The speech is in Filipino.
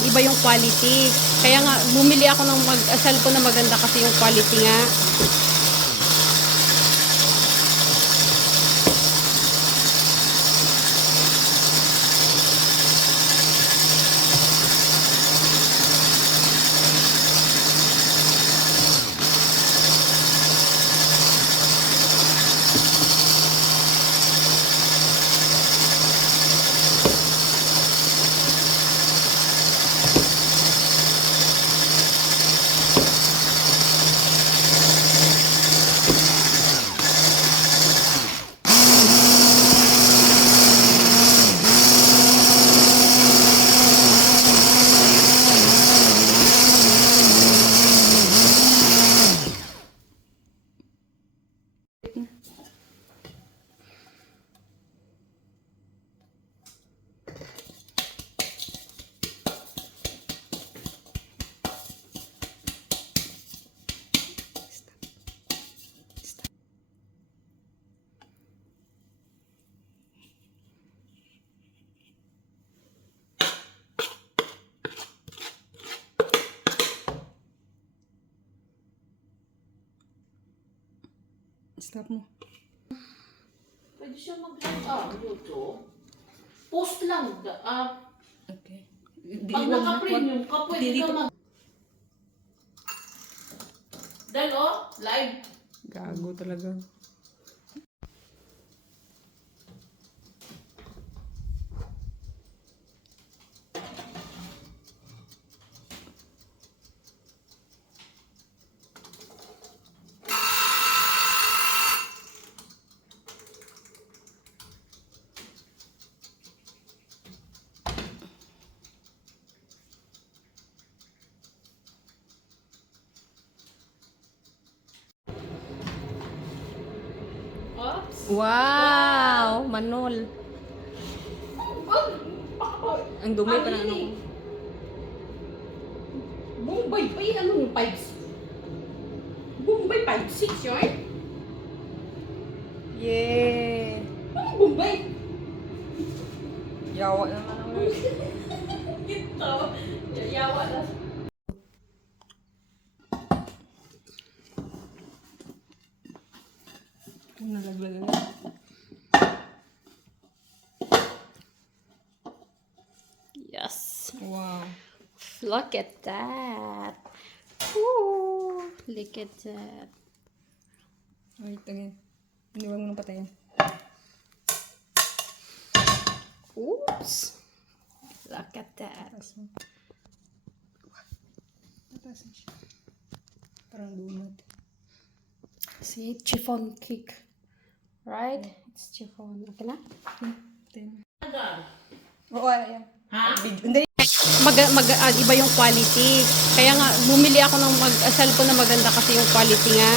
iba yung quality. Kaya nga, bumili ako ng cellphone na maganda kasi yung quality nga. Stop mo. Pwede siya mag-log YouTube. Post lang. Okay. Pag naka-premium ka, pwede ka mag... Dalo, live. Gago talaga. Oops. Wow! Manol. Ang dumi pa ng ano. Bombay pa yun. Ano yung 5? Bombay 5-6 yun? Yeah! Ano Bombay? Yawa naman ako. Ito. Yawa na. Nalaglag. Yes. Wow. Look at that. Ooh, look at that. Wait, again. Hindi mo nang patayin. Oops. Look at that. Taas mo. Taas mo siya. Parang donut. See, chiffon cake. Right? It's chiffon. Okay na? Oo, ayan. Ha? Hindi. Iba yung quality. Kaya nga, bumili ako ng cellphone na maganda kasi yung quality nga.